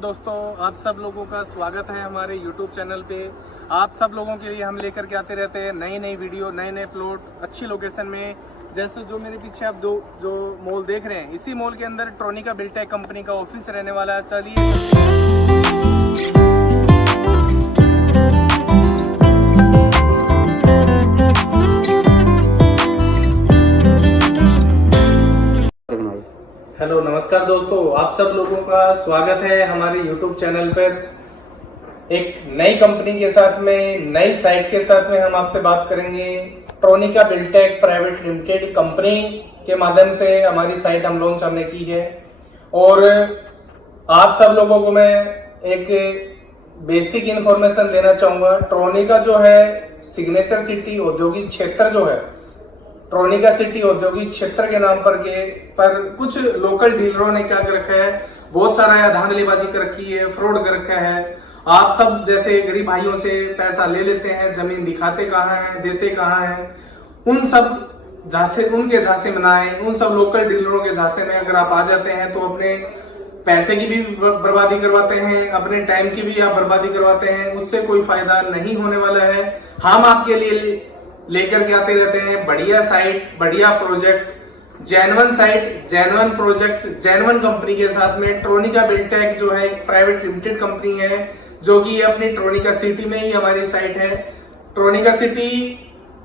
दोस्तों, आप सब लोगों का स्वागत है हमारे YouTube चैनल पे। आप सब लोगों के लिए हम लेकर के आते रहते हैं नई नई वीडियो, नए नए प्लॉट अच्छी लोकेशन में। जैसे जो मेरे पीछे आप जो मॉल देख रहे हैं, इसी मॉल के अंदर ट्रोनिका बिल्टेक कंपनी का ऑफिस रहने वाला है। चलिए हेलो, नमस्कार दोस्तों, आप सब लोगों का स्वागत है हमारे YouTube चैनल पर। एक नई कंपनी के साथ में, नई साइट के साथ में हम आपसे बात करेंगे। Tronica Biltech private limited company के माध्यम से हमारी साइट हम लॉन्च करने की है। और आप सब लोगों को मैं एक बेसिक इंफॉर्मेशन देना चाहूंगा। ट्रोनिका जो है सिग्नेचर सिटी औद्योगिक क्षेत्र जो है, ट्रोनिका सिटी औद्योगिक क्षेत्र के नाम पर कुछ लोकल डीलरों ने क्या कर रखा है, बहुत सारा धांधलीबाजी कर रखी है, फ्रॉड कर रखा है। आप सब जैसे गरीब भाइयों से पैसा ले लेते हैं, जमीन दिखाते कहाँ है, देते कहाँ है। उन सब झांसे, उनके झांसे में ना आए। उन सब लोकल डीलरों के झांसे में अगर आप आ जाते हैं तो अपने पैसे की भी बर्बादी करवाते हैं, अपने टाइम की भी आप बर्बादी करवाते हैं। उससे कोई फायदा नहीं होने वाला है। हम आपके लिए लेकर के आते रहते हैं बढ़िया साइट, बढ़िया project, genuine site, genuine project, genuine company के साथ में। ट्रोनिका बिल्टेक जो है एक प्राइवेट लिमिटेड कंपनी है, जो कि अपनी ट्रोनिका सिटी में ही हमारी साइट है। ट्रोनिका सिटी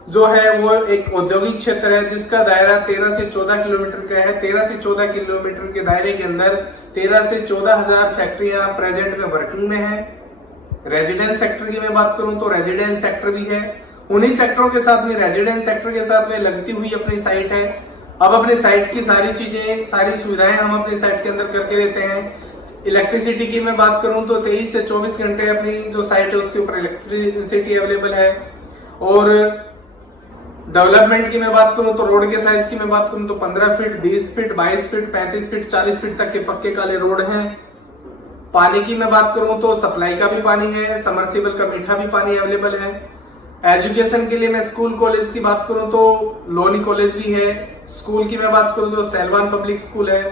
जो है वो एक औद्योगिक क्षेत्र है जिसका दायरा 13 से 14 किलोमीटर का है। 13 से 14 किलोमीटर के दायरे के अंदर 13 से 14,000 फैक्ट्रियां प्रेजेंट में वर्किंग में है। रेजिडेंस सेक्टर की मैं बात करूं तो रेजिडेंस सेक्टर भी है। उन्हीं सेक्टरों के साथ में, रेजिडेंस सेक्टर के साथ में लगती हुई अपनी साइट है। अब अपनी साइट की सारी चीजें, सारी सुविधाएं हम अपनी साइट के अंदर करके देते हैं। इलेक्ट्रिसिटी की मैं बात करूं तो 23 से 24 घंटे अपनी जो साइट है उसके ऊपर इलेक्ट्रिसिटी अवेलेबल है। और डेवलपमेंट की मैं बात करूं तो रोड के साइज की मैं बात करूं तो 15 feet, 20 feet, 22 feet, 35 feet, 40 feet तक के पक्के काले रोड हैं। पानी की मैं बात करूं तो सप्लाई का भी पानी है, समरसीबल का मीठा भी पानी अवेलेबल है। एजुकेशन के लिए मैं स्कूल कॉलेज की बात करूं तो लोनी कॉलेज भी है। स्कूल की मैं बात करूं तो सेलवान पब्लिक स्कूल है,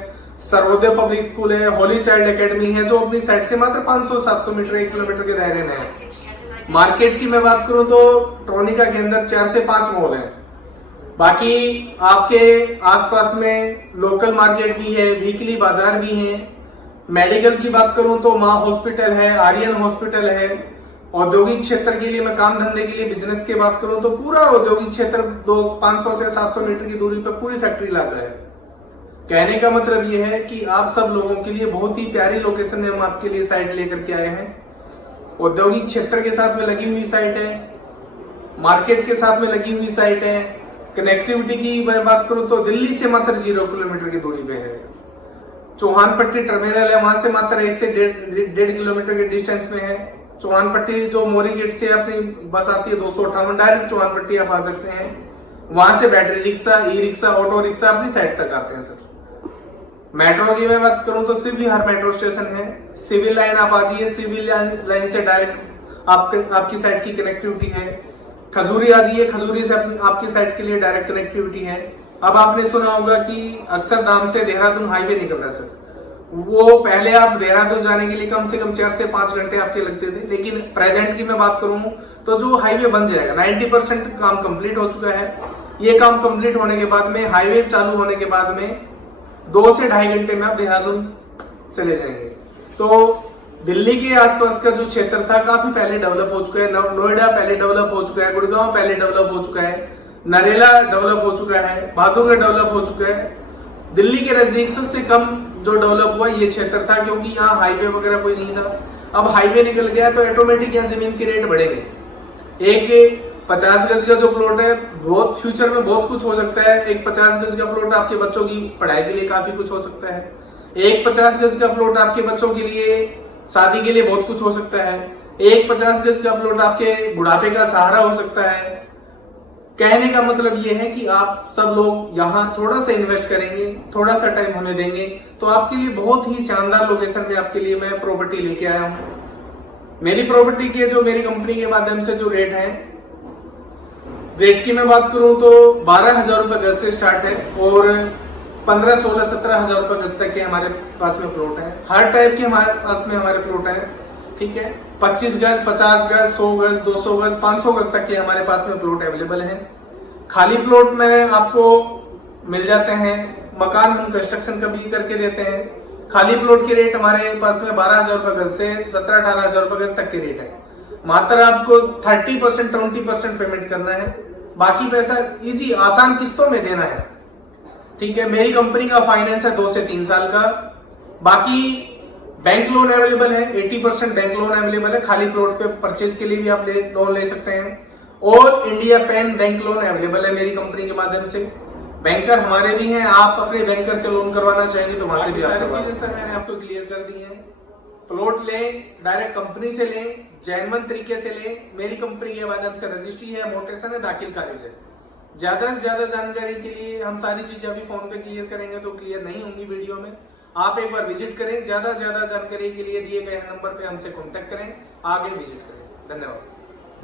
सर्वोदय पब्लिक स्कूल है, होली चाइल्ड एकेडमी है, जो अपनी साइड से मात्र 500-700 मीटर, 1 किलोमीटर के दायरे में है। मार्केट की मैं बात करूं तो ट्रोनिका के अंदर 4 से 5 मॉल है। बाकी आपके आसपास में लोकल मार्केट भी है, वीकली बाजार भी है। मेडिकल की बात करूं तो माँ हॉस्पिटल है, आर्यन हॉस्पिटल है। औद्योगिक क्षेत्र के लिए मैं काम धंधे के लिए, बिजनेस की बात करूं तो पूरा औद्योगिक क्षेत्र 500 से 700 मीटर की दूरी पर पूरी फैक्ट्री लाता है। कहने का मतलब यह है कि आप सब लोगों के लिए बहुत ही प्यारी लोकेशन में हम आपके लिए साइट लेकर के आए हैं। औद्योगिक क्षेत्र के साथ में लगी हुई साइट है, मार्केट के साथ में लगी हुई साइट है। कनेक्टिविटी की मैं बात करूं तो दिल्ली से मात्र 0 किलोमीटर की दूरी पे है। चौहानपट्टी टर्मिनल है, वहां से मात्र 1 से 1.5 किलोमीटर के डिस्टेंस में है। चौहानपट्टी जो मोरी गेट से अपनी बस आती है 258, डायरेक्ट चौहानपट्टी आप आ सकते हैं। वहां से battery rickshaw, e rickshaw, auto rickshaw अपनी साइड तक आते हैं सर। मेट्रो की मैं बात करूं तो सिविल विहार मेट्रो स्टेशन है। सिविल लाइन आप आ जाइए, सिविल लाइन से डायरेक्ट आपकी साइड की कनेक्टिविटी है। खजूरी आ जाइए, खजूरी से आपकी साइड के लिए डायरेक्ट कनेक्टिविटी है। अब आपने सुना होगा कि अक्षरधाम से देहरादून हाईवे निकल रहा है सर। वो पहले आप देहरादून जाने के लिए कम से कम 4 से 5 घंटे आपके लगते थे, लेकिन प्रेजेंट की मैं बात करूं तो जो हाईवे बन जाएगा, 90% काम कंप्लीट हो चुका है। ये काम कंप्लीट होने के बाद में, हाईवे चालू होने के बाद में 2 से 2.5 घंटे में आप देहरादून चले जाएंगे। तो दिल्ली के आसपास का जो क्षेत्र था काफी पहले डेवलप हो चुका है। नोएडा पहले डेवलप हो चुका है, गुड़गांव पहले डेवलप हो चुका है, नरेला डेवलप हो चुका है, बहादुरगढ़ डेवलप हो चुका है। दिल्ली के नजदीक सबसे कम जो डेवलप हुआ ये क्षेत्र था, क्योंकि यहाँ हाईवे वगैरह कोई नहीं था। अब हाईवे निकल गया तो ऑटोमेटिक यहाँ जमीन के रेट बढ़ेंगे। एक 50 गज का जो प्लॉट है, बहुत फ्यूचर में बहुत कुछ हो सकता है। एक 50 गज का प्लॉट आपके बच्चों की पढ़ाई के लिए काफी कुछ हो सकता है। एक 50 गज का प्लॉट आपके बच्चों के लिए शादी के लिए बहुत कुछ हो सकता है। एक 50 गज का प्लॉट आपके बुढ़ापे का सहारा हो सकता है। कहने का मतलब ये है कि आप सब लोग यहाँ थोड़ा सा इन्वेस्ट करेंगे, थोड़ा सा टाइम हमें देंगे तो आपके लिए बहुत ही शानदार लोकेशन में आपके लिए मैं प्रॉपर्टी लेके आया हूँ। मेरी प्रॉपर्टी के जो मेरी कंपनी के माध्यम से जो रेट है, रेट की मैं बात करूं तो 12,000 रुपए गज से स्टार्ट है। और 15, 16, 17 हजार रुपए गज तक के हमारे पास में प्लॉट है। हर टाइप के हमारे पास में हमारे प्लॉट है, ठीक है। 25 गज, 50 गज, 100 गज, 200 गज, 500 गज तक के हमारे पास में प्लॉट अवेलेबल है। खाली प्लॉट में आपको मिल जाते हैं, मकान हम कंस्ट्रक्शन का भी करके देते हैं। खाली प्लॉट के रेट हमारे पास में 12,000 रुपए गज से 17-18,000 रुपए गज तक के रेट है। मात्र आपको 30%, 20% पेमेंट करना है, बाकी पैसा इजी आसान किस्तों में देना है, ठीक है। मेरी कंपनी का फाइनेंस है 2 से 3 साल का। बाकी बैंक लोन अवेलेबल है, 80% बैंक लोन अवेलेबल है। खाली प्लॉट पे परचेज के लिए भी आप लोन ले सकते हैं। और इंडिया पेन बैंक लोन अवेलेबल है मेरी कंपनी के माध्यम से। बैंकर हमारे भी हैं, आप अपने बैंकर से लोन करवाना चाहेंगे तो वहां से भी सारी चीजें सर मैंने आपको क्लियर कर दी हैं। प्लॉट लें, डायरेक्ट कंपनी से लें, जेन्युइन तरीके से लें। मेरी कंपनी के माध्यम से रजिस्ट्री है, मोटेशन है, दाखिल खारिज है। ज्यादा से ज्यादा जानकारी के लिए हम सारी चीजें अभी फोन पे क्लियर करेंगे तो क्लियर नहीं होंगी वीडियो में। आप एक बार विजिट करें, ज्यादा से ज्यादा जानकारी के लिए दिए गए नंबर पे हमसे कांटेक्ट करें, आगे विजिट करें। धन्यवाद।